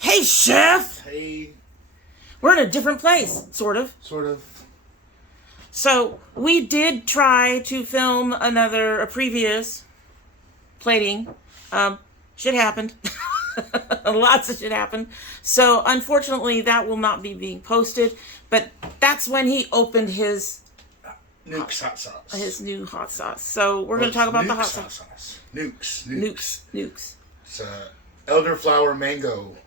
Hey, Chef! Hey. We're in a different place, sort of. Sort of. So, we did try to film a previous plating. Shit happened. Lots of shit happened. So, unfortunately, that will not be being posted. But that's when he opened his... Nukes hot sauce. His new hot sauce. So, we're going to talk about the hot sauce. Nukes. Nukes. It's elderflower mango.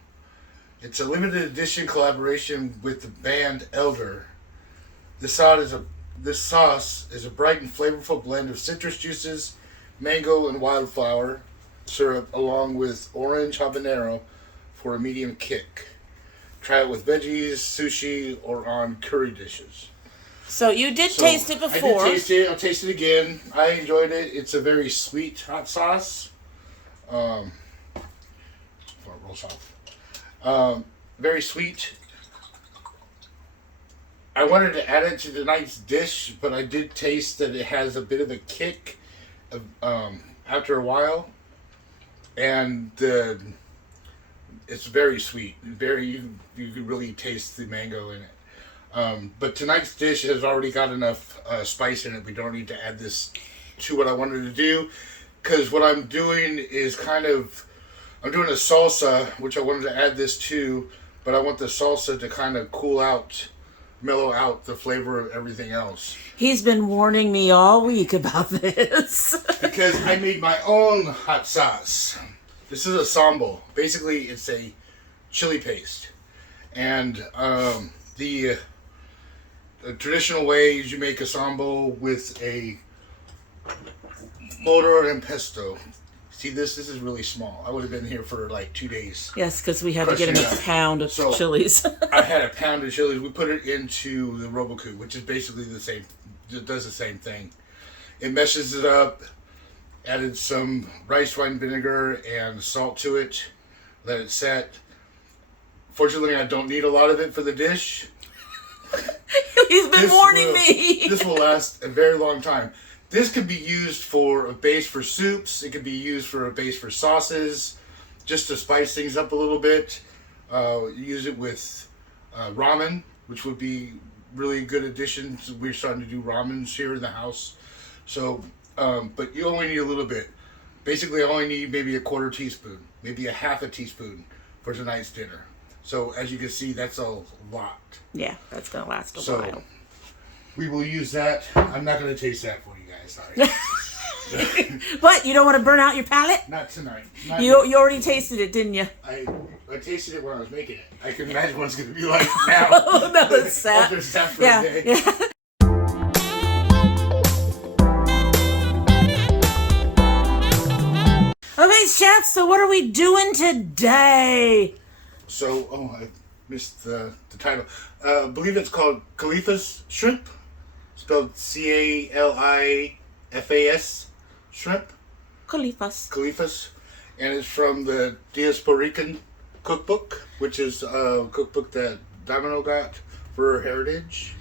It's a limited edition collaboration with the band Elder. This sauce is a bright and flavorful blend of citrus juices, mango, and wildflower syrup, along with orange habanero for a medium kick. Try it with veggies, sushi, or on curry dishes. So you did taste it before. I did taste it. I'll taste it again. I enjoyed it. It's a very sweet hot sauce. Before it rolls off. Very sweet. I wanted to add it to tonight's dish, but I did taste that it has a bit of a kick after a while. And it's very sweet. You can really taste the mango in it. But tonight's dish has already got enough spice in it. We don't need to add this to what I wanted to do. Because what I'm doing is I'm doing a salsa, which I wanted to add this to. But I want the salsa to kind of mellow out the flavor of everything else. He's been warning me all week about this. Because I made my own hot sauce. This is a sambal. Basically, it's a chili paste. And the traditional way is you make a sambal with a motor and pesto. See, this is really small. I would have been here for like 2 days. Yes, because we had to get him a pound of chilies. I had a pound of chilies. We put it into the Roboku, which is basically the same. It does the same thing. It meshes it up. Added some rice wine vinegar and salt to it. Let it set. Fortunately, I don't need a lot of it for the dish. He's been warning me. This will last a very long time. This could be used for a base for soups. It could be used for a base for sauces, just to spice things up a little bit. Use it with ramen, which would be really good addition. We're starting to do ramens here in the house. So, but you only need a little bit. Basically, I only need maybe a quarter teaspoon, maybe a half a teaspoon for tonight's dinner. So, as you can see, that's a lot. Yeah, that's going to last a while. We will use that. I'm not going to taste that for you guys, sorry. What? You don't want to burn out your palate? Not tonight. You already tasted it, didn't you? I tasted it when I was making it. I can imagine what it's going to be like now. Oh, no, it's sad. After it's for a day. Yeah. Okay, Chef, so what are we doing today? So, I missed the title. I believe it's called Califas shrimp. Spelled Califas shrimp. Califas. And it's from the Diasporican cookbook, which is a cookbook that Domino got for her heritage.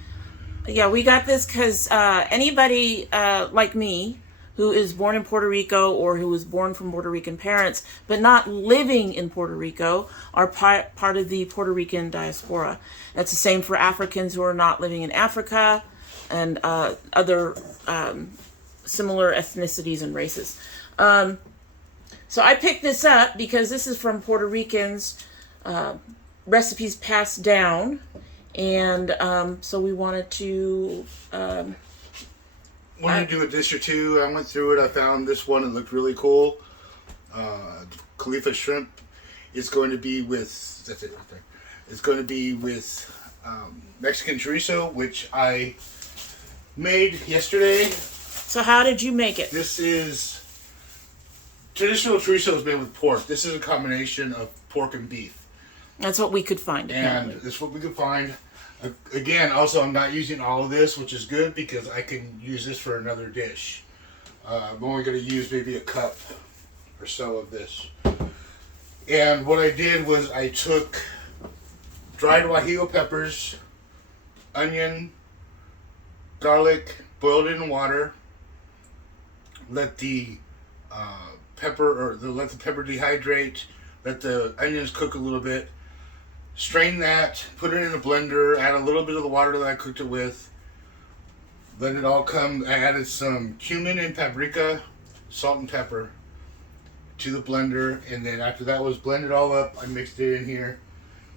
Yeah, we got this because anybody like me who is born in Puerto Rico or who was born from Puerto Rican parents but not living in Puerto Rico are part of the Puerto Rican diaspora. That's the same for Africans who are not living in Africa and other similar ethnicities and races. So I picked this up because this is from Puerto Ricans, recipes passed down, and so we wanted to... wanted to do a dish or two. I went through it. I found this one. It looked really cool. Califas shrimp. It's going to be with... That's it right there. It's going to be with Mexican chorizo, which I made yesterday. So how did you make it? This is... Traditional chorizo is made with pork. This is a combination of pork and beef. That's what we could find. And that's what we could find. Again, also, I'm not using all of this, which is good because I can use this for another dish. I'm only going to use maybe a cup or so of this. And what I did was I took dried guajillo peppers, onion, garlic, boiled it in water, let the pepper dehydrate, let the onions cook a little bit, strain that, put it in a blender, add a little bit of the water that I cooked it with. Let it all come. I added some cumin and paprika, salt and pepper to the blender, and then after that was blended all up, I mixed it in here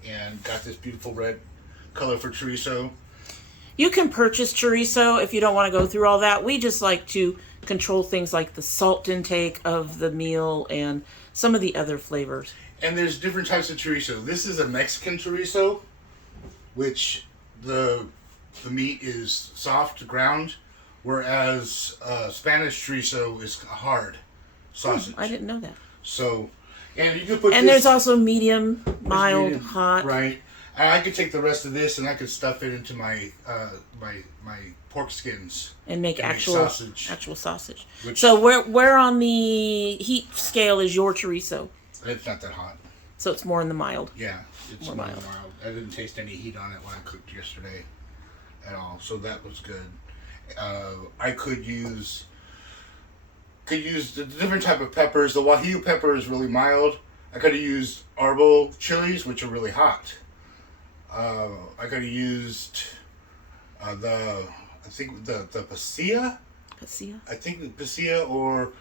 and got this beautiful red color for chorizo. You can purchase chorizo if you don't want to go through all that. We just like to control things like the salt intake of the meal and some of the other flavors. And there's different types of chorizo. This is a Mexican chorizo, which the meat is soft ground, whereas Spanish chorizo is hard sausage. I didn't know that. So, and you can put. And there's also medium, mild, hot. Right. And I could take the rest of this and I could stuff it into my my pork skins and make actual sausage. Actual sausage. Which, so where on the heat scale is your chorizo? It's not that hot. So it's more in the mild. Yeah, it's more mild. I didn't taste any heat on it when I cooked yesterday at all, so that was good. I could use the different type of peppers. The Guajillo pepper is really mild. I could have used arbol chilies, which are really hot. I could have used the pasilla. Pasilla? I think the pasilla, or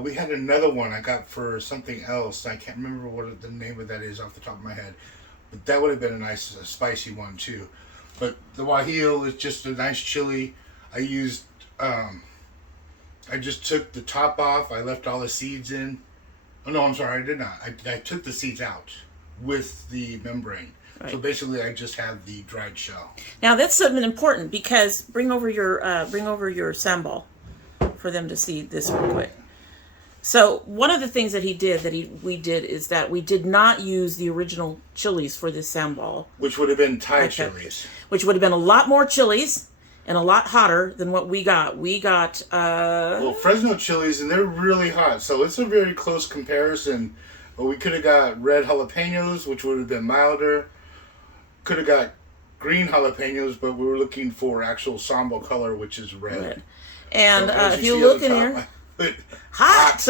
we had another one I got for something else. I can't remember what the name of that is off the top of my head. But that would have been a nice spicy one too. But the Guajillo is just a nice chili. I used, I just took the top off. I left all the seeds in. Oh no, I'm sorry, I did not. I took the seeds out with the membrane. Right. So basically, I just have the dried shell. Now that's something important because bring over your sambal for them to see this real quick. So one of the things that we did is that we did not use the original chilies for this sambal, which would have been Thai chilies, which would have been a lot more chilies and a lot hotter than what we got. We got Fresno chilies, and they're really hot, so it's a very close comparison. But we could have got red jalapenos, which would have been milder. Could have got green jalapenos, but we were looking for actual sambal color, which is red. And so if you look in here, hot.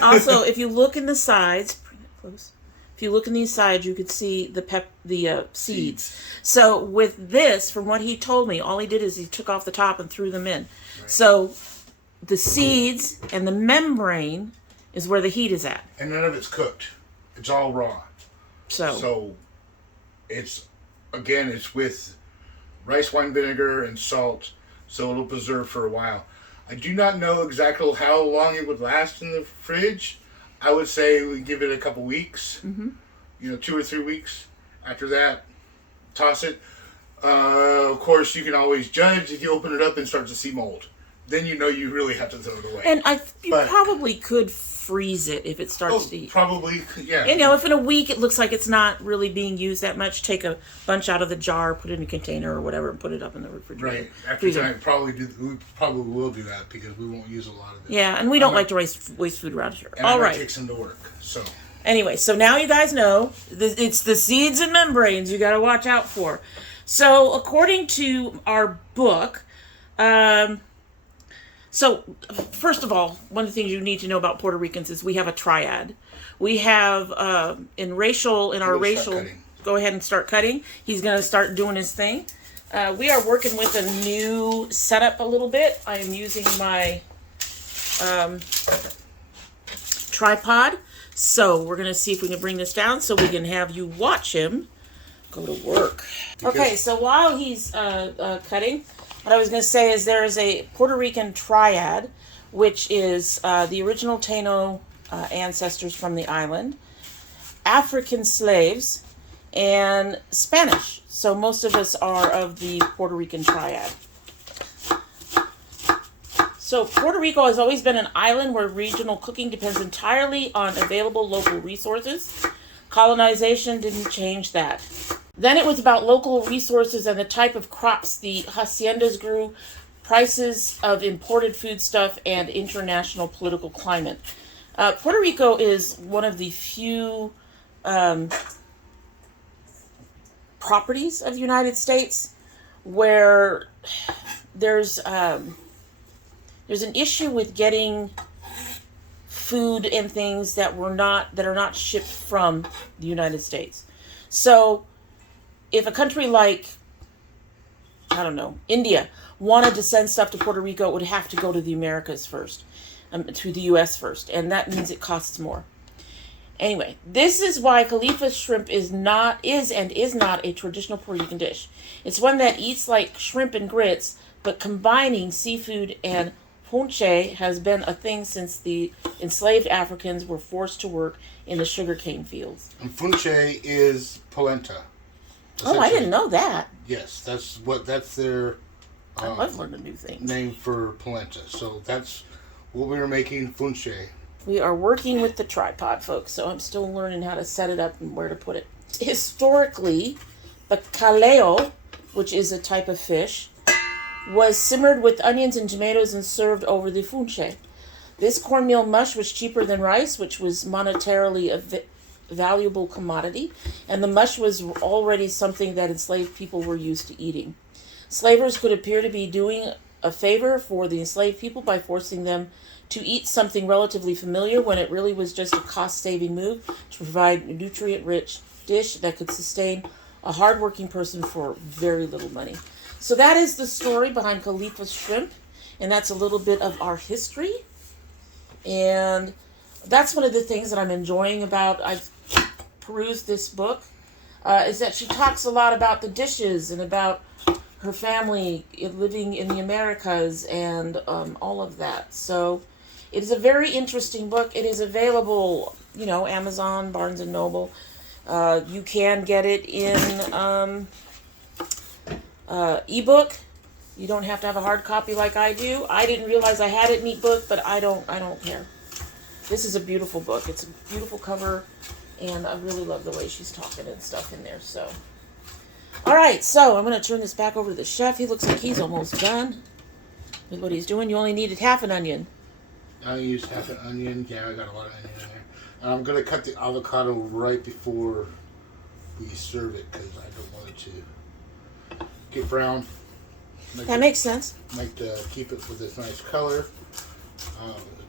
Also, if you look in the sides, bring it close. If you look in these sides, you could see the seeds. So with this, from what he told me, all he did is he took off the top and threw them in. Right. So the seeds and the membrane is where the heat is at. And none of it's cooked. It's all raw. So it's, again, it's with rice wine vinegar and salt, so it'll preserve for a while. I do not know exactly how long it would last in the fridge. I would say we give it a couple weeks, 2 or 3 weeks. After that, toss it. Of course, you can always judge if you open it up and start to see mold. Then you know you really have to throw it away. And you probably could freeze it if it starts to eat. Probably, yeah. And, if in a week it looks like it's not really being used that much, take a bunch out of the jar, put it in a container or whatever, and put it up in the refrigerator. Right. After that, we probably will do that because we won't use a lot of this. Yeah, and we don't like to waste food around here. And all right. It takes them to work. So. Anyway, so now you guys know it's the seeds and membranes you got to watch out for. So according to our book, so, first of all, one of the things you need to know about Puerto Ricans is we have a triad. We have, go ahead and start cutting. He's going to start doing his thing. We are working with a new setup a little bit. I am using my tripod. So, we're going to see if we can bring this down so we can have you watch him go to work. Okay, so while he's cutting, what I was going to say is there is a Puerto Rican triad, which is the original Taino ancestors from the island, African slaves, and Spanish. So most of us are of the Puerto Rican triad. So Puerto Rico has always been an island where regional cooking depends entirely on available local resources. Colonization didn't change that. Then it was about local resources and the type of crops the haciendas grew, prices of imported foodstuff, and international political climate. Puerto Rico is one of the few properties of the United States where there's an issue with getting food and things that are not shipped from the United States. So if a country like, I don't know, India wanted to send stuff to Puerto Rico, it would have to go to the Americas first, to the U.S. first, and that means it costs more. Anyway, this is why Califas shrimp is not a traditional Puerto Rican dish. It's one that eats like shrimp and grits, but combining seafood and ponche has been a thing since the enslaved Africans were forced to work in the sugarcane fields. And ponche is polenta. Oh, I didn't know that. Yes, that's their I love learning new things. Name for polenta. So that's what we were making, ponche. We are working with the tripod, folks, so I'm still learning how to set it up and where to put it. Historically, the caleo, which is a type of fish, was simmered with onions and tomatoes and served over the funche. This cornmeal mush was cheaper than rice, which was monetarily a valuable commodity, and the mush was already something that enslaved people were used to eating. Slavers could appear to be doing a favor for the enslaved people by forcing them to eat something relatively familiar when it really was just a cost-saving move to provide a nutrient-rich dish that could sustain a hard-working person for very little money. So that is the story behind Califas shrimp, and that's a little bit of our history. And that's one of the things that I'm enjoying about, I've perused this book, is that she talks a lot about the dishes and about her family living in the Americas and all of that. So it is a very interesting book. It is available, Amazon, Barnes & Noble. You can get it in ebook. You don't have to have a hard copy like I do. I didn't realize I had it in ebook, but I don't care. This is a beautiful book. It's a beautiful cover, and I really love the way she's talking and stuff in there. So, all right, so I'm going to turn this back over to the chef. He looks like he's almost done with what he's doing. You only needed half an onion. I used half an onion. Yeah, I got a lot of onion in there. And I'm going to cut the avocado right before we serve it because I don't want it to get brown. That makes sense. Like to keep it with this nice color.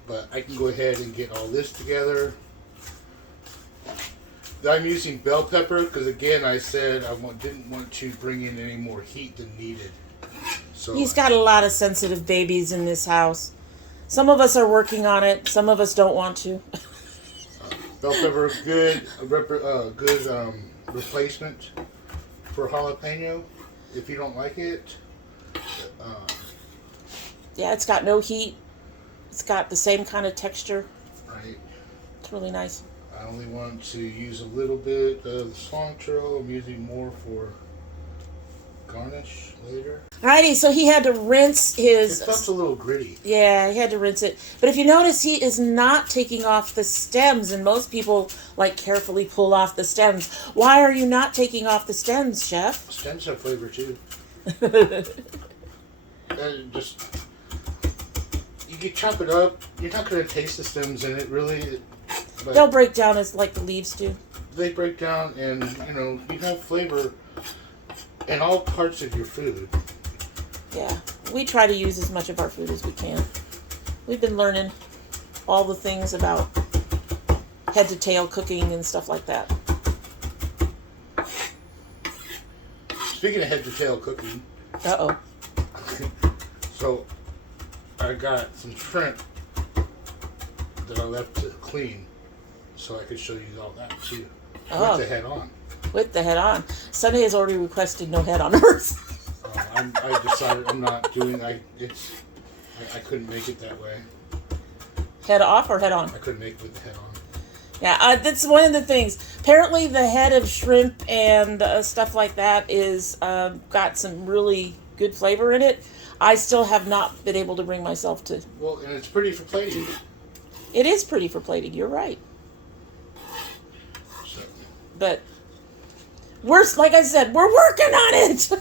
But I can go ahead and get all this together. I'm using bell pepper because, again, I said I didn't want to bring in any more heat than needed. So he's got a lot of sensitive babies in this house. Some of us are working on it. Some of us don't want to. Bell pepper, good replacement for jalapeno. If you don't like it. Yeah, it's got no heat. It's got the same kind of texture. Right. It's really nice. I only want to use a little bit of cilantro. I'm using more for garnish later. Alrighty, so he had to rinse his... It stuff's a little gritty. Yeah, he had to rinse it. But if you notice, he is not taking off the stems, and most people, carefully pull off the stems. Why are you not taking off the stems, Chef? Stems have flavor, too. You can chop it up. You're not going to taste the stems in it, really. But they'll break down as the leaves do. They break down, and you have flavor in all parts of your food. Yeah, we try to use as much of our food as we can. We've been learning all the things about head to tail cooking and stuff like that. Speaking of head to tail cooking. Uh-oh. So I got some shrimp that I left to clean, so I could show you all that too. With the head on. With the head on. Sunday has already requested no head on hers. I decided I'm not doing. I couldn't make it that way. Head off or head on? I couldn't make it with the head on. Yeah, that's one of the things. Apparently, the head of shrimp and stuff like that is got some really good flavor in it. I still have not been able to bring myself to. Well, and it's pretty for plating. It is pretty for plating. You're right. So. But like I said, we're working on it.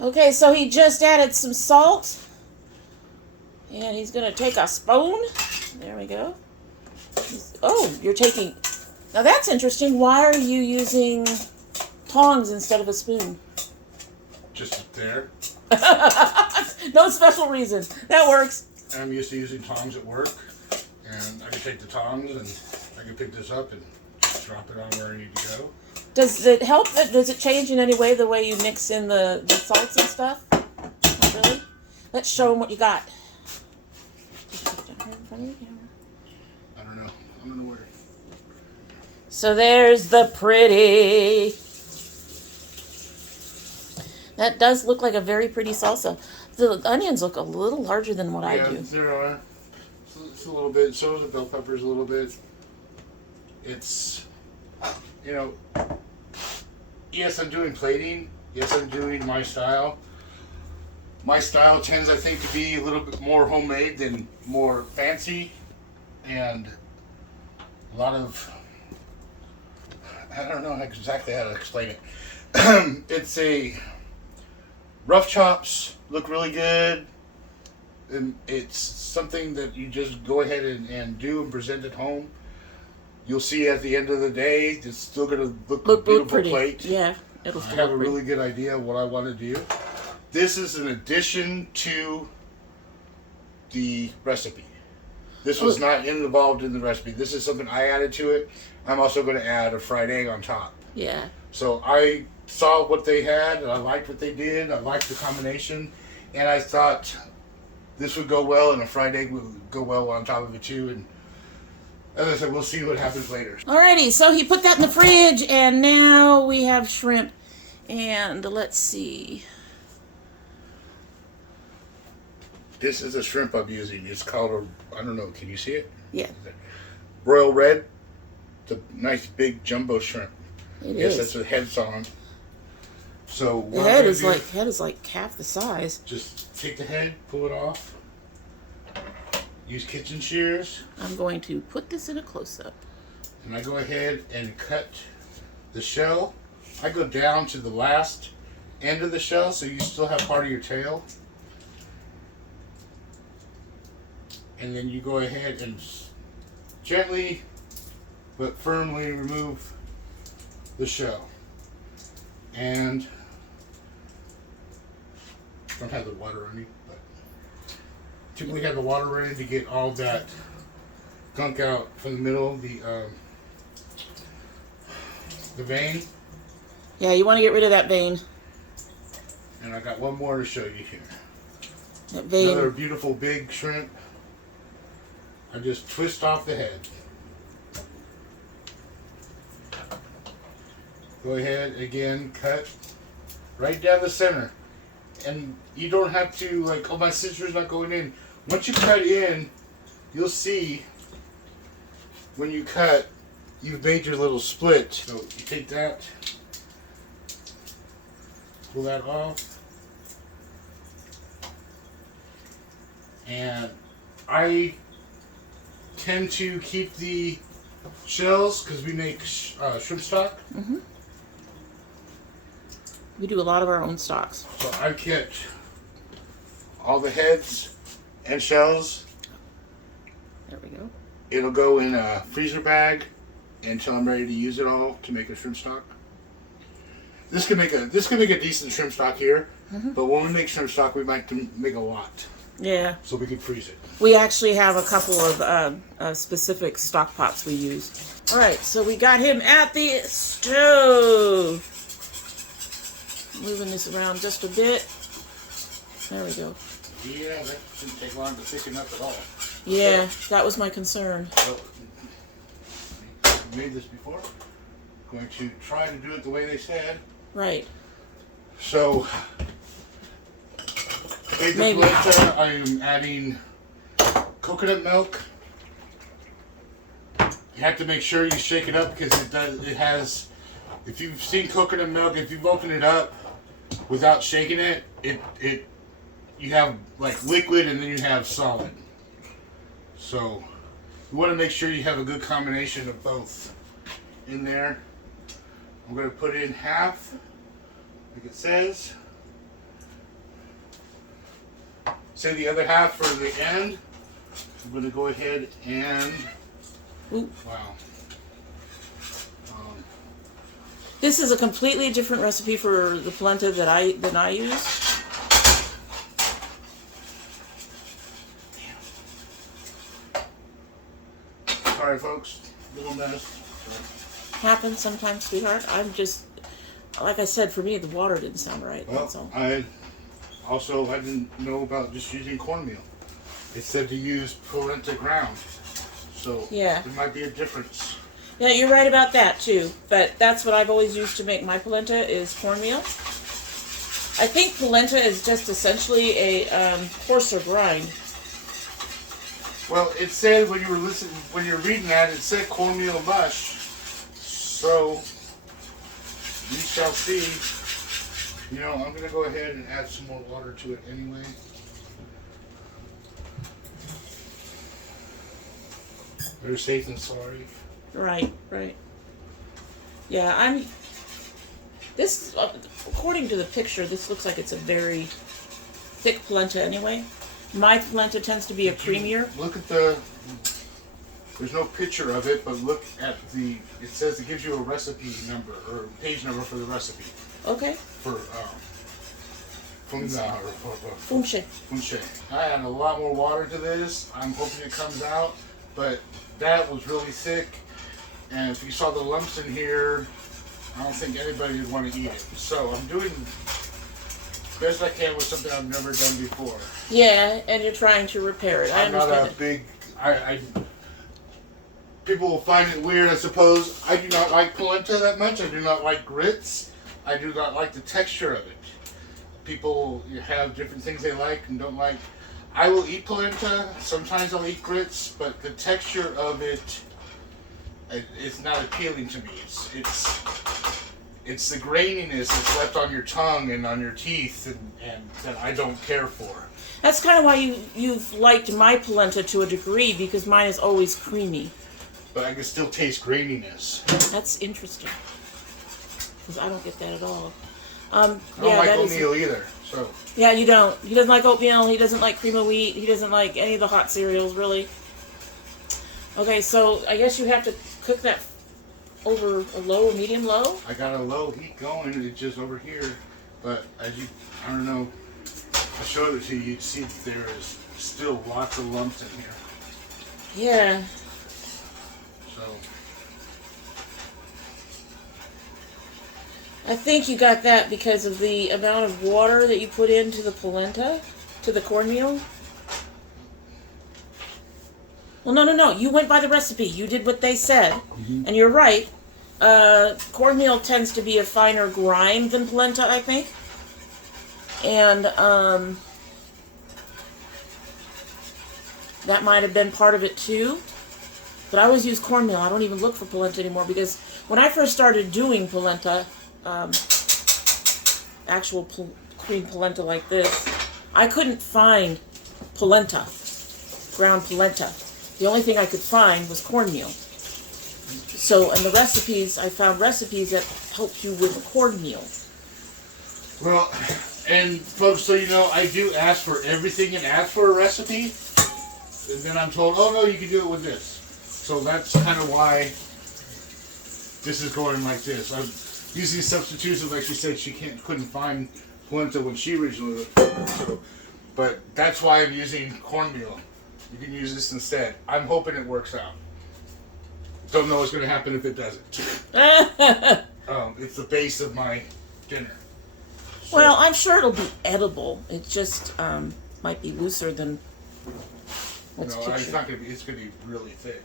Okay, so he just added some salt, and he's gonna take a spoon. There we go. You're taking. Now that's interesting. Why are you using tongs instead of a spoon? Just there. No special reason. That works. I'm used to using tongs at work, and I can take the tongs and I can pick this up and just drop it on where I need to go. Does it help? Does it change in any way the way you mix in the salts and stuff? Not really. Let's show them what you got. I don't know. I'm gonna wear. So there's the pretty. That does look like a very pretty salsa. The onions look a little larger than what I do. Yeah, there are. It's a little bit. So are the bell peppers a little bit. It's, you know, yes, I'm doing plating. Yes, I'm doing my style. My style tends, I think, to be a little bit more homemade than more fancy. And a lot of, I don't know exactly how to explain it. It's a rough chops, look really good. And it's something that you just go ahead and do and present at home. You'll see at the end of the day, it's still going to look a beautiful pretty. plate. Yeah, it'll still I have a look pretty. really good idea of what I want to do. This is an addition to the recipe. This was not involved in the recipe. This is something I added to it. I'm also going to add a fried egg on top. Yeah. So I saw what they had, and I liked what they did. I liked the combination, and I thought this would go well, and a fried egg would go well on top of it too. And as I said, we'll see what happens later. Alrighty, so he put that in the fridge, and now we have shrimp. And let's see. This is a shrimp I'm using. It's called I don't know, can you see it? Yeah. Royal Red. The nice big jumbo shrimp. It yes, is. that's what head's on. So The head is like half the size. Just take the head, pull it off. Use kitchen shears. I'm going to put this in a close-up. And I go ahead and cut the shell. I go down to the last end of the shell so you still have part of your tail. And then you go ahead and gently but firmly remove the shell. And don't have the water running, but typically have the water running to get all that gunk out from the middle, the vein. Yeah, you want to get rid of that vein. And I got one more to show you here. That vein. Another beautiful big shrimp. I just twist off the head. Go ahead again, cut right down the center. And you don't have to like, oh, my scissor's not going in. Once you cut in, you'll see when you cut, you've made your little split. So you take that, pull that off. And I tend to keep the shells because we make shrimp stock. Mm-hmm. We do a lot of our own stocks. So I kept all the heads and shells. There we go. It'll go in a freezer bag until I'm ready to use it all to make a shrimp stock. This can make a decent shrimp stock here, but when we make shrimp stock, we like to make a lot. Yeah. So we can freeze it. We actually have a couple of specific stock pots we use. All right, so we got him at the stove. Moving this around just a bit. There we go. Yeah, that didn't take long to thicken up at all. Yeah, that was my concern. So, we made this before. Going to try to do it the way they said. Right. So, Maybe. I am adding coconut milk. You have to make sure you shake it up because it has, if you've seen coconut milk, if you've opened it up without shaking it, you have like liquid and then you have solid. So you want to make sure you have a good combination of both in there. I'm going to put in half, like it says. Say the other half for the end. I'm going to go ahead and, wow. This is a completely different recipe for the polenta than I use. Sorry folks, little mess. happens sometimes, sweetheart. I'm just, like I said, for me, the water didn't sound right. Well, That's all. I didn't know about just using cornmeal. It said to use polenta ground, so Yeah. there might be a difference. Yeah, you're right about that too. But that's what I've always used to make my polenta is cornmeal. I think polenta is just essentially a coarser grind. Well, it said when you were reading that, it said cornmeal mush. So we shall see. You know, I'm gonna go ahead and add some more water to it anyway. Better safe than sorry. Right, right. Yeah, this, according to the picture, this looks like it's a very thick polenta anyway. My polenta tends to be a creamier. Look at there's no picture of it, but look at it says it gives you a recipe number, or page number for the recipe. Okay. For, Funche. I add a lot more water to this. I'm hoping it comes out, but that was really thick. And if you saw the lumps in here, I don't think anybody would want to eat it. So I'm doing the best I can with something I've never done before. Yeah, and you're trying to repair it. I I'm not understand a big. People will find it weird, I suppose. I do not like polenta that much. I do not like grits. I do not like the texture of it. People have different things they like and don't like. I will eat polenta. Sometimes I'll eat grits, but the texture of it's not appealing to me. It's the graininess that's left on your tongue and on your teeth, and that I don't care for. That's kind of why you've liked my polenta to a degree, because mine is always creamy. But I can still taste graininess. That's interesting, because I don't get that at all. I don't like oatmeal either. So. Yeah, you don't. He doesn't like oatmeal. He doesn't like cream of wheat. He doesn't like any of the hot cereals, really. Okay, so I guess you have to cook that over a low or medium low? I got a low heat going. It's just over here. But I don't know. I showed it to you. You'd see that there is still lots of lumps in here. Yeah. So. I think you got that because of the amount of water that you put into the polenta, to the cornmeal. Well, no. You went by the recipe. You did what they said. Mm-hmm. And you're right. Cornmeal tends to be a finer grind than polenta, I think. And that might have been part of it too. But I always use cornmeal. I don't even look for polenta anymore, because when I first started doing polenta, actual cream polenta like this, I couldn't find polenta, ground polenta. The only thing I could find was cornmeal. So in the recipes, I found recipes that helped you with cornmeal. Well, and folks, so you know, I do ask for everything and ask for a recipe, and then I'm told, oh no, you can do it with this. So that's kind of why this is going like this. I'm using substitutions, like she said, she couldn't find polenta when she originally looked for it. So, but that's why I'm using cornmeal. You can use this instead. I'm hoping it works out. Don't know what's going to happen if it doesn't. It's the base of my dinner. So, well, I'm sure it'll be edible. It just might be looser than what's pictured. It's not going to be. It's going to be really thick.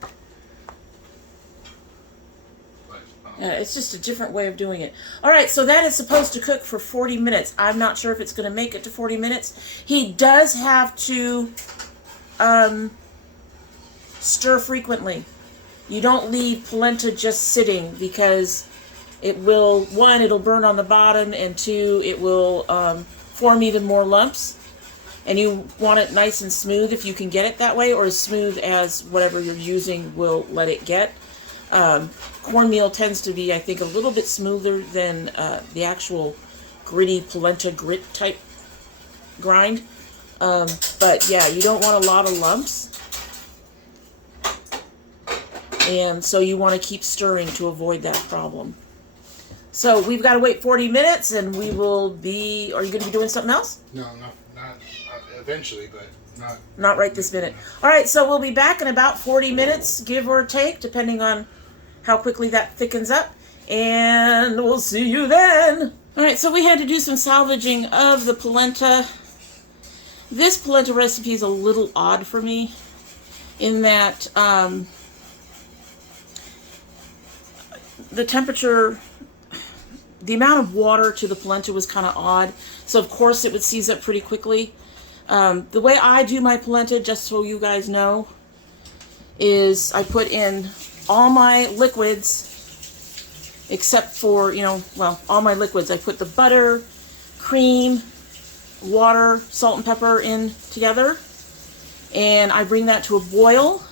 But, yeah, it's just a different way of doing it. All right, so that is supposed to cook for 40 minutes. I'm not sure if it's going to make it to 40 minutes. He does have to stir frequently. You don't leave polenta just sitting, because it will, one, it'll burn on the bottom, and two, it will form even more lumps. And you want it nice and smooth if you can get it that way, or as smooth as whatever you're using will let it get. Cornmeal tends to be, I think, a little bit smoother than the actual gritty polenta grit type grind. But yeah, you don't want a lot of lumps. And so you want to keep stirring to avoid that problem. So we've got to wait 40 minutes, and we will be... Are you going to be doing something else? No, not eventually, but not... Not right this minute. All right, so we'll be back in about 40 minutes, give or take, depending on how quickly that thickens up, and we'll see you then. All right, so we had to do some salvaging of the polenta. This polenta recipe is a little odd for me in that the temperature, the amount of water to the polenta was kind of odd. So of course it would seize up pretty quickly. The way I do my polenta, just so you guys know, is I put in all my liquids except for, all my liquids. I put the butter, cream, water, salt and pepper in together, and I bring that to a boil.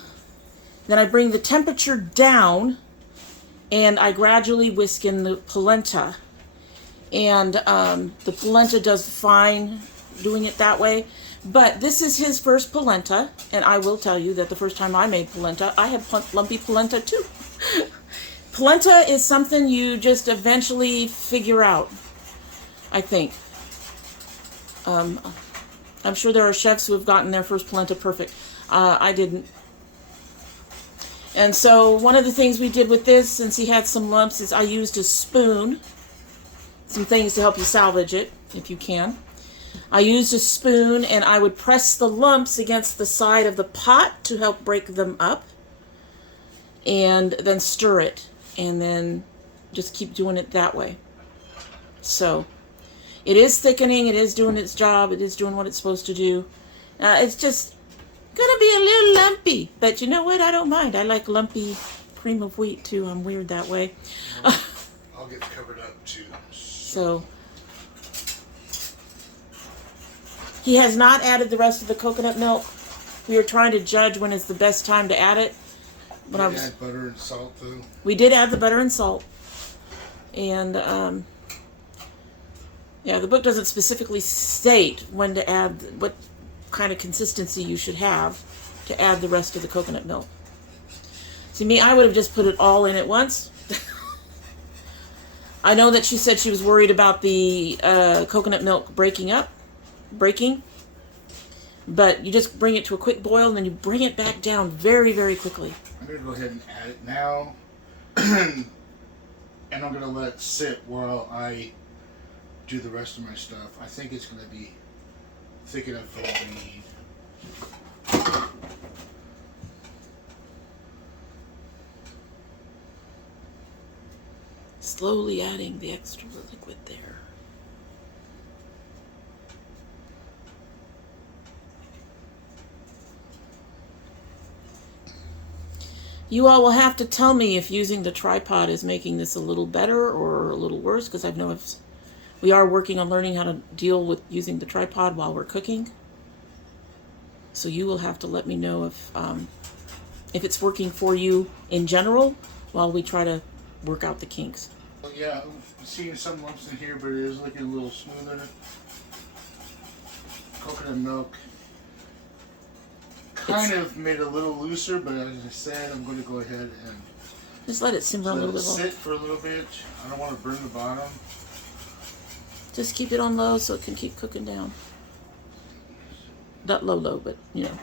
Then I bring the temperature down, and I gradually whisk in the polenta. And the polenta does fine doing it that way. But this is his first polenta, and I will tell you that the first time I made polenta, I had lumpy polenta too. Polenta is something you just eventually figure out, I think. I'm sure there are chefs who have gotten their first polenta perfect. I didn't. And so one of the things we did with this, since he had some lumps, is I used a spoon. Some things to help you salvage it, if you can. I used a spoon, and I would press the lumps against the side of the pot to help break them up. And then stir it. And then just keep doing it that way. So it is thickening. It is doing its job. It is doing what it's supposed to do. It's just gonna be a little lumpy. But you know what? I don't mind. I like lumpy cream of wheat too. I'm weird that way. I'll get covered up too. So he has not added the rest of the coconut milk. We are trying to judge when is the best time to add it. But I add butter and salt though. We did add the butter and salt. And yeah, the book doesn't specifically state when to add, what kind of consistency you should have to add the rest of the coconut milk. See, me, I would have just put it all in at once. I know that she said she was worried about the coconut milk breaking. But you just bring it to a quick boil, and then you bring it back down very, very quickly. I'm going to go ahead and add it now. And I'm going to let it sit while I do the rest of my stuff. I think it's going to be thick enough for what we need. Slowly adding the extra liquid there. You all will have to tell me if using the tripod is making this a little better or a little worse, because I know if we are working on learning how to deal with using the tripod while we're cooking. So you will have to let me know if it's working for you in general while we try to work out the kinks. Yeah, I'm seeing some lumps in here, but it is looking a little smoother. Coconut milk kind of made it a little looser, but as I said, I'm going to go ahead and just let it simmer a little bit. Sit for a little bit. I don't want to burn the bottom. Just keep it on low so it can keep cooking down. Not low, but you know.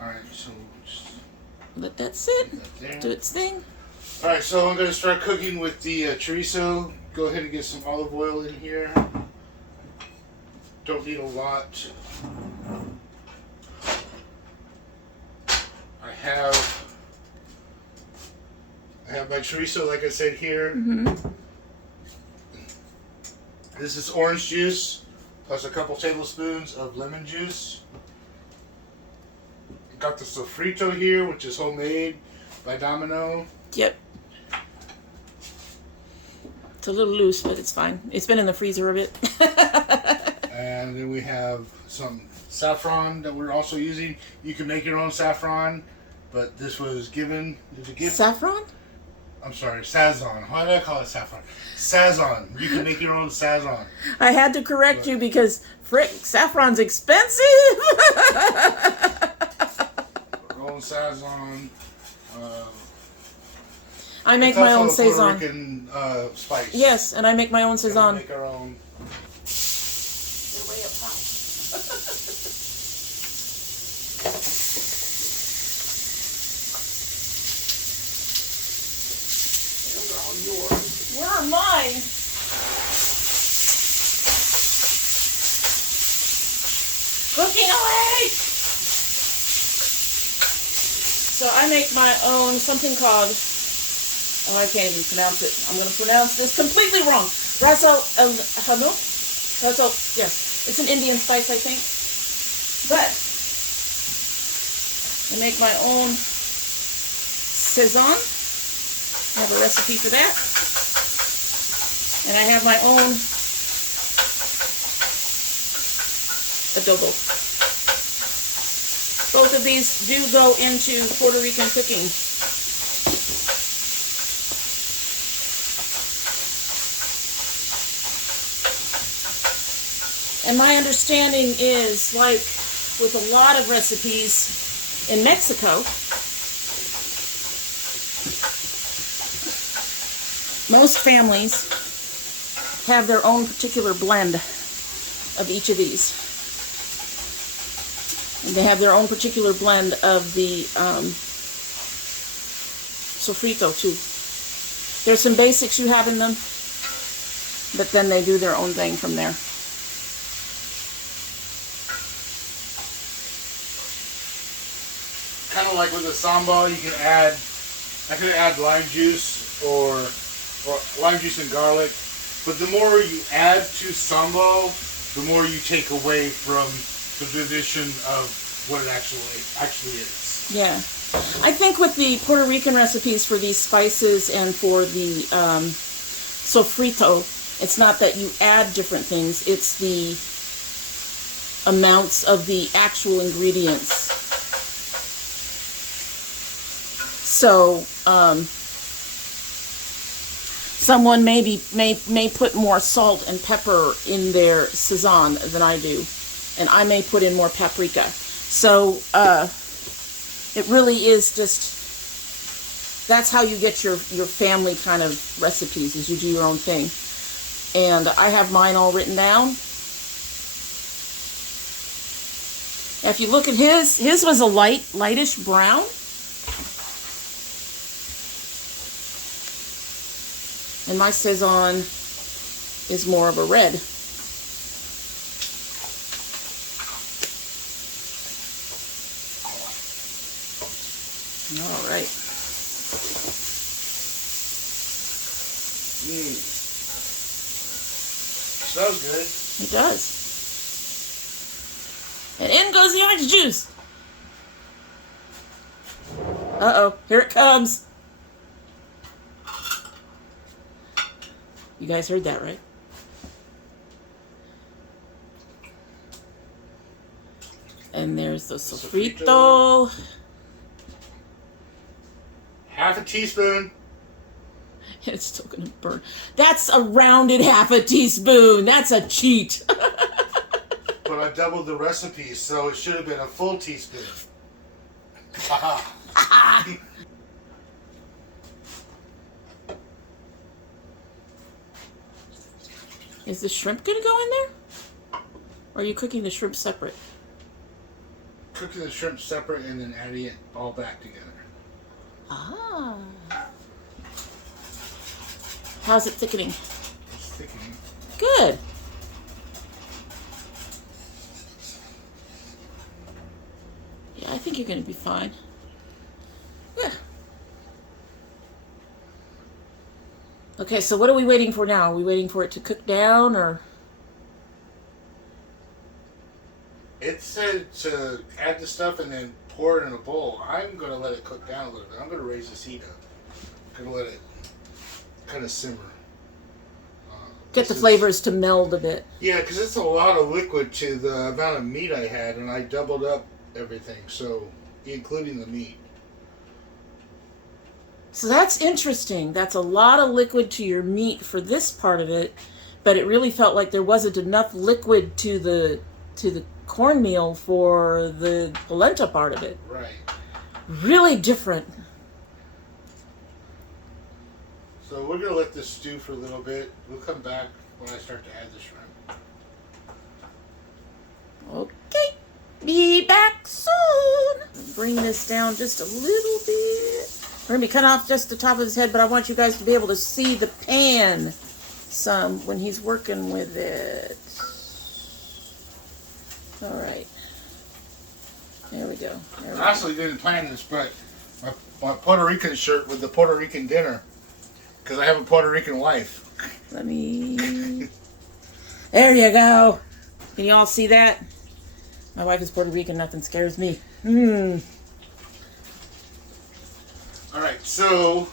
Alright, so just let that sit. Do its thing. Alright, so I'm going to start cooking with the chorizo. Go ahead and get some olive oil in here. Don't need a lot. I have my chorizo, like I said, here. This is orange juice plus a couple tablespoons of lemon juice. Got the sofrito here, which is homemade by Domino. Yep. It's a little loose, but it's fine. It's been in the freezer a bit. And then we have some saffron that we're also using. You can make your own saffron, but this was given as a gift. Saffron? I'm sorry, Sazon. Why did I call it saffron? Sazon. You can make your own Sazon. I had to correct you because, frick, saffron's expensive. Our own Sazon. I make my own Puerto Saison. Rican spice. Yes, and I make my own Saison. Make our own. They're way up high. All yours. Where are mine? Cooking away! So I make my own something called, oh, I can't even pronounce it. I'm going to pronounce this completely wrong. Raso el hano? Raso, yes. It's an Indian spice, I think. But I make my own sazon. I have a recipe for that. And I have my own adobo. Both of these do go into Puerto Rican cooking. And my understanding is, like with a lot of recipes in Mexico, most families have their own particular blend of each of these. And they have their own particular blend of the sofrito too. There's some basics you have in them, but then they do their own thing from there. Kind of like with the sambal, you can add, I could add lime juice or lime juice and garlic. But the more you add to sambal, the more you take away from the tradition of what it actually is. Yeah. I think with the Puerto Rican recipes for these spices and for the sofrito, it's not that you add different things, it's the amounts of the actual ingredients. So, someone may put more salt and pepper in their sazon than I do, and I may put in more paprika. So it really is just, that's how you get your family kind of recipes, is you do your own thing. And I have mine all written down. If you look at his was a lightish brown. And my sazon is more of a red. All right. Smells good. It does. And in goes the orange juice. Uh-oh, here it comes. You guys heard that, right? And there's the sofrito. Half a teaspoon. It's still gonna burn. That's a rounded half a teaspoon. That's a cheat. But I doubled the recipe, so it should have been a full teaspoon. Haha. Is the shrimp gonna go in there? Or are you cooking the shrimp separate? Cooking the shrimp separate and then adding it all back together. Ah. How's it thickening? It's thickening. Good. Yeah, I think you're gonna be fine. Yeah. Okay, so what are we waiting for now? Are we waiting for it to cook down, or? It said to add the stuff and then pour it in a bowl. I'm going to let it cook down a little bit. I'm going to raise this heat up. I'm going to let it kind of simmer. Get the flavors to meld a bit. Yeah, because it's a lot of liquid to the amount of meat I had, and I doubled up everything, so including the meat. So that's interesting. That's a lot of liquid to your meat for this part of it, but it really felt like there wasn't enough liquid to the cornmeal for the polenta part of it. Right. Really different. So we're going to let this stew for a little bit. We'll come back when I start to add the shrimp. Okay. Be back soon. Bring this down just a little bit. We're going to be cutting off just the top of his head, but I want you guys to be able to see the pan some when he's working with it. All right. There we go. I actually didn't plan this, but my Puerto Rican shirt with the Puerto Rican dinner, because I have a Puerto Rican wife. Let me... There you go. Can you all see that? My wife is Puerto Rican. Nothing scares me. All right, so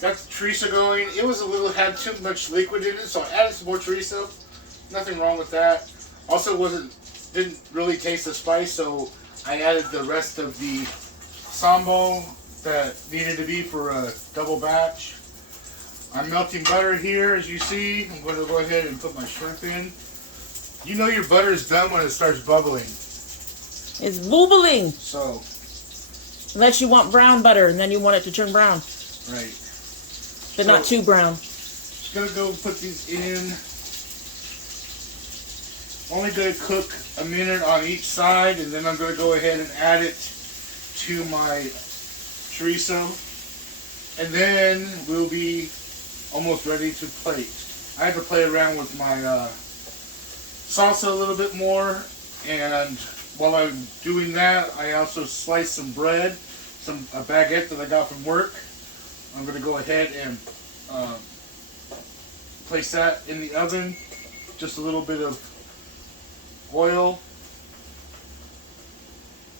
got the chorizo going. It was had too much liquid in it, so I added some more chorizo. Nothing wrong with that. Also, didn't really taste the spice, so I added the rest of the sambal that needed to be for a double batch. I'm melting butter here, as you see. I'm going to go ahead and put my shrimp in. You know your butter is done when it starts bubbling. It's bubbling. So, unless you want brown butter, and then you want it to turn brown. Right. But not too brown. Just going to go put these in. Only going to cook a minute on each side, and then I'm going to go ahead and add it to my chorizo. And then we'll be almost ready to plate. I had to play around with my salsa a little bit more, and while I'm doing that, I also sliced some bread, a baguette that I got from work. I'm going to go ahead and place that in the oven. Just a little bit of oil,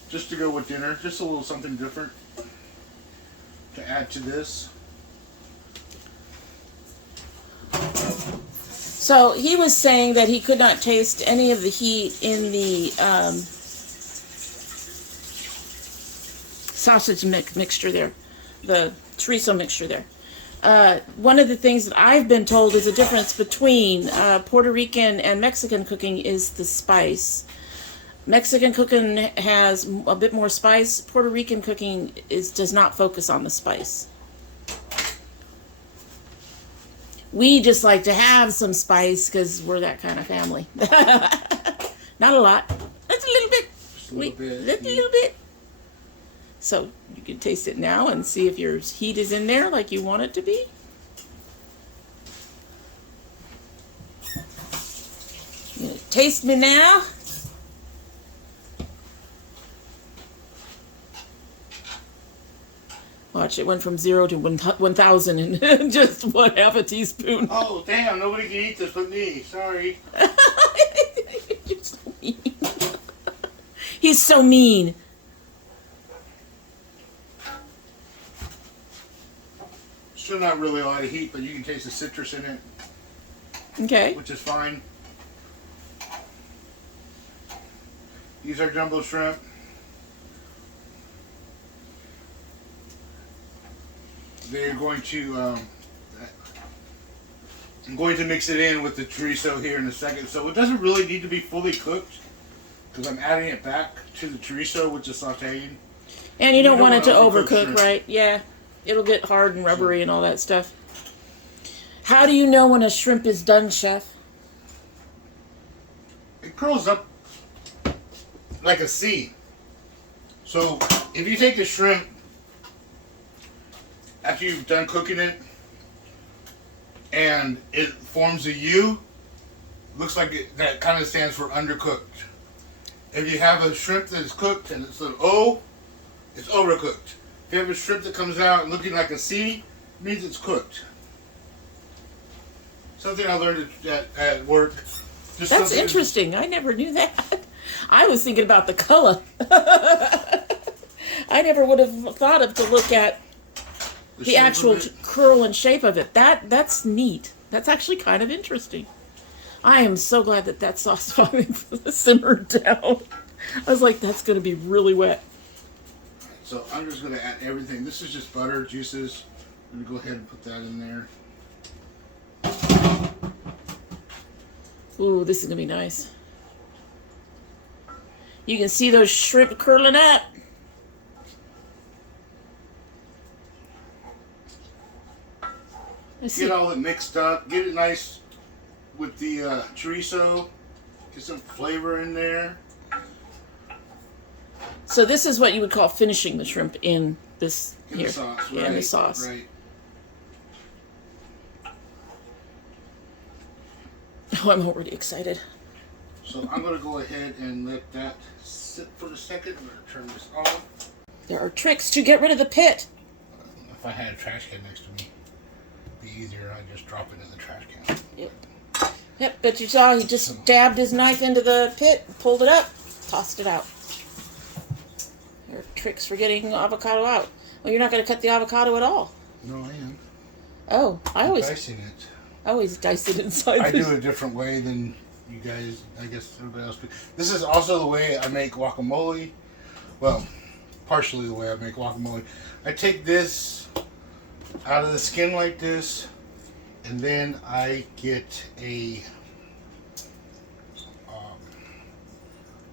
just to go with dinner. Just a little something different to add to this. So he was saying that he could not taste any of the heat in the sausage mixture there, the chorizo mixture there. One of the things that I've been told is the difference between Puerto Rican and Mexican cooking is the spice. Mexican cooking has a bit more spice. Puerto Rican cooking does not focus on the spice. We just like to have some spice because we're that kind of family. Not a lot. That's a little bit. Just a little bit. Just a little bit. So you can taste it now and see if your heat is in there like you want it to be. You gonna taste me now? Watch, it went from 0 to 1,000 in just half a teaspoon. Oh, damn, nobody can eat this but me. Sorry. You're so mean. He's so mean. Still not really a lot of heat, but you can taste the citrus in it. Okay. Which is fine. These are jumbo shrimp. They're going to, I'm going to mix it in with the chorizo here in a second. So it doesn't really need to be fully cooked because I'm adding it back to the chorizo with the sauteing. And you don't want it to overcook, shrimp. right? Yeah. It'll get hard and rubbery and all that stuff. How do you know when a shrimp is done, Chef? It curls up like a C. So if you take the shrimp after you've done cooking it and it forms a U, looks like that kind of stands for undercooked. If you have a shrimp that is cooked and it's an O, it's overcooked. If you have a shrimp that comes out looking like a C, it means it's cooked. Something I learned at work. That's interesting. I never knew that. I was thinking about the color. I never would have thought of to look at the actual curl and shape of it. That's neat. That's actually kind of interesting. I am so glad that sauce finally simmered down. I was like, that's going to be really wet. So I'm just going to add everything. This is just butter, juices. I'm going to go ahead and put that in there. Ooh, this is going to be nice. You can see those shrimp curling up. Get all it mixed up. Get it nice with the chorizo. Get some flavor in there. So this is what you would call finishing the shrimp in this In here. the sauce, right? Yeah, in the sauce. Right. Oh, I'm already excited. So I'm going to go ahead and let that sit for a second. I'm going to turn this off. There are tricks to get rid of the pit. If I had a trash can next to me, it'd be easier. I'd just drop it in the trash can. Yep. Yep, but you saw he just stabbed his knife into the pit, pulled it up, tossed it out. There are tricks for getting avocado out. Well, you're not going to cut the avocado at all. No, I am. Oh, I always dice it inside. I do it a different way than you guys, I guess everybody else do. This is also the way I make guacamole. Well, partially the way I make guacamole. I take this out of the skin like this, and then I get a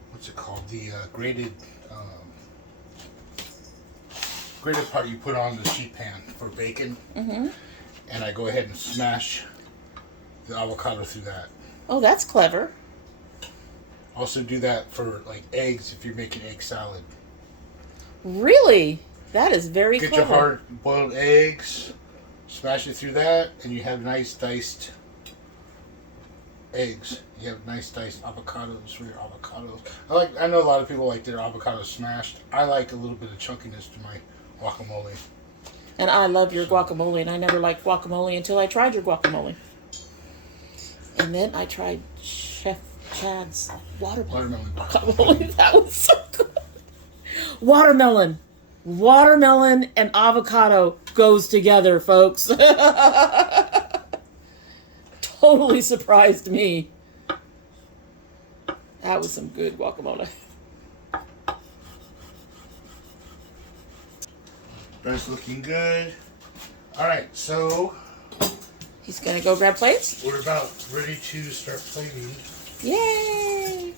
what's it called? The grated part you put on the sheet pan for bacon. Mm-hmm. And I go ahead and smash the avocado through that. Oh, that's clever. Also do that for like eggs if you're making egg salad. Really? That is very Get clever. your hard-boiled eggs, smash it through that, and you have nice diced eggs. You have nice diced avocados for your avocados. I know a lot of people like their avocados smashed. I like a little bit of chunkiness to my guacamole. And I love your guacamole, and I never liked guacamole until I tried your guacamole. And then I tried Chef Chad's watermelon guacamole. That was so good. Watermelon and avocado goes together, folks. Totally surprised me. That was some good guacamole. That's looking good. Alright, so He's going to go grab plates. we're about ready to start plating. Yay!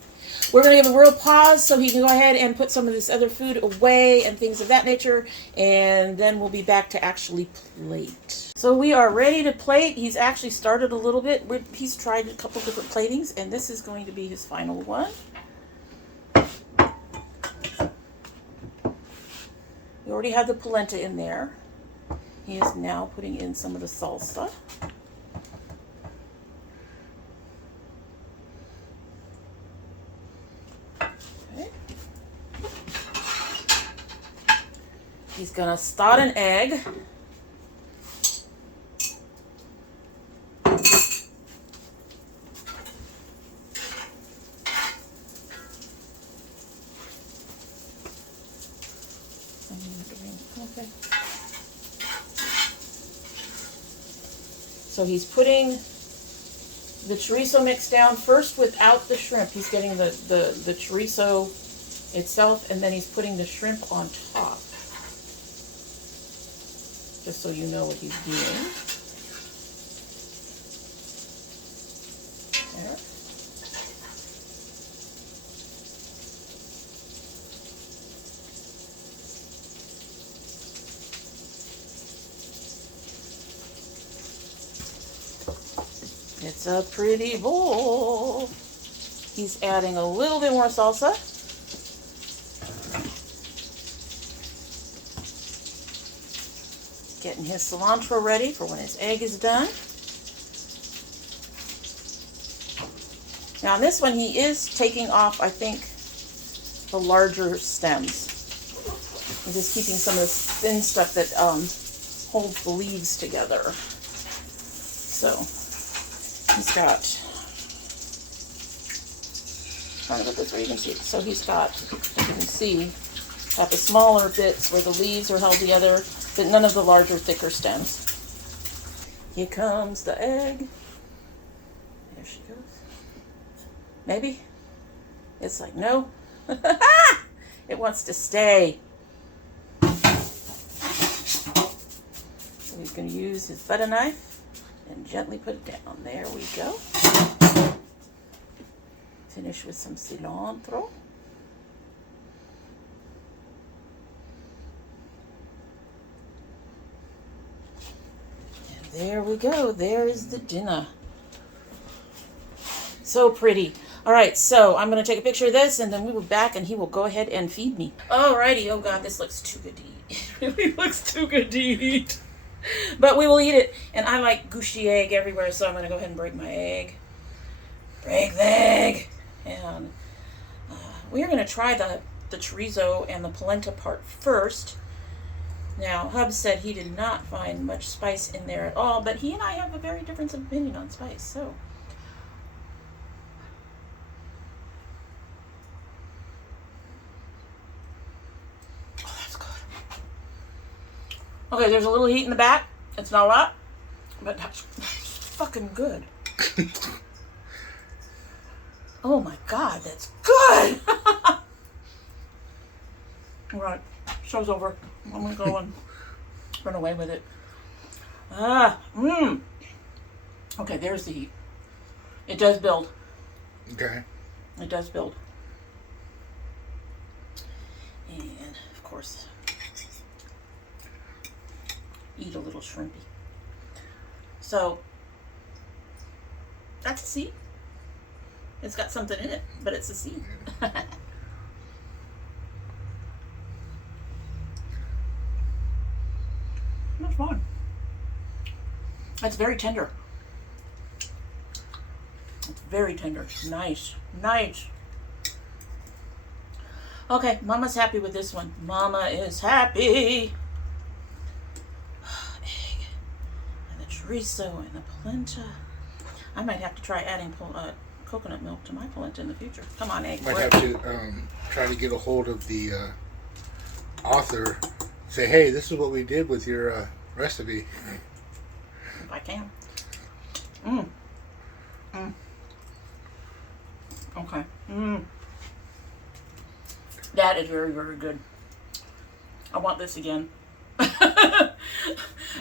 We're going to give a real pause so he can go ahead and put some of this other food away and things of that nature, and then we'll be back to actually plate. So we are ready to plate. He's actually started a little bit. He's tried a couple different platings, and this is going to be his final one. We already have the polenta in there. He is now putting in some of the salsa. Okay. He's gonna start an egg. Okay. So he's putting the chorizo mix down first without the shrimp. He's getting the chorizo itself, and then he's putting the shrimp on top. Just so you know what he's doing. There. It's a pretty bowl. He's adding a little bit more salsa. Getting his cilantro ready for when his egg is done. Now on this one he is taking off, I think, the larger stems. And just keeping some of the thin stuff that holds the leaves together. So he's got, trying to put this where you can see it. So he's got, as you can see, got the smaller bits where the leaves are held together, but none of the larger, thicker stems. Here comes the egg. There she goes. Maybe? It's like, no. It wants to stay. So he's going to use his butter knife and gently put it down. There we go. Finish with some cilantro. And there we go. There is the dinner. So pretty. All right, so I'm going to take a picture of this, and then we will be back, and he will go ahead and feed me. Alrighty, oh God, this looks too good to eat. It really looks too good to eat. But we will eat it, and I like gushy egg everywhere, so I'm going to go ahead and break my egg. Break the egg. And we are going to try the chorizo and the polenta part first. Now, Hub said he did not find much spice in there at all, but he and I have a very different opinion on spice, so... Okay, there's a little heat in the back. It's not a lot, but that's fucking good. Oh my God, that's good! All right, show's over. I'm gonna go and run away with it. Okay, there's the heat. It does build. Okay. It does build. And, of course... eat a little shrimpy. So that's a seed. It's got something in it, but it's a seed. That's fine. It's very tender. It's very tender. Nice. Nice. Okay, Mama's happy with this one. Mama is happy. Chorizo and the polenta. I might have to try adding coconut milk to my polenta in the future. Come on, egg. Might have to try to get a hold of the author. Say, hey, this is what we did with your recipe. If I can. Okay. That is very, very good. I want this again.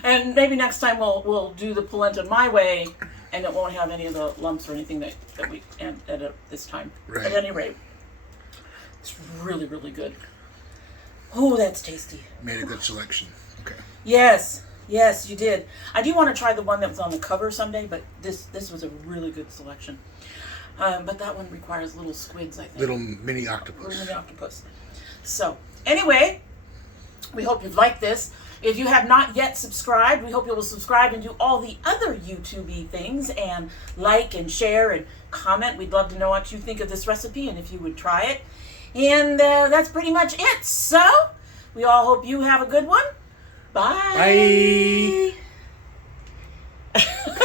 And maybe next time we'll do the polenta my way, and it won't have any of the lumps or anything that we added up this time. Right. At any rate, it's really, really good. Oh, that's tasty. Made a good selection. Okay. Yes, you did. I do want to try the one that was on the cover someday, but this was a really good selection. But that one requires little squids, I think. Little mini octopus. Little mini octopus. So, anyway, we hope you've liked this. If you have not yet subscribed, we hope you will subscribe and do all the other YouTube-y things and like and share and comment. We'd love to know what you think of this recipe and if you would try it. And that's pretty much it. So, we all hope you have a good one. Bye. Bye.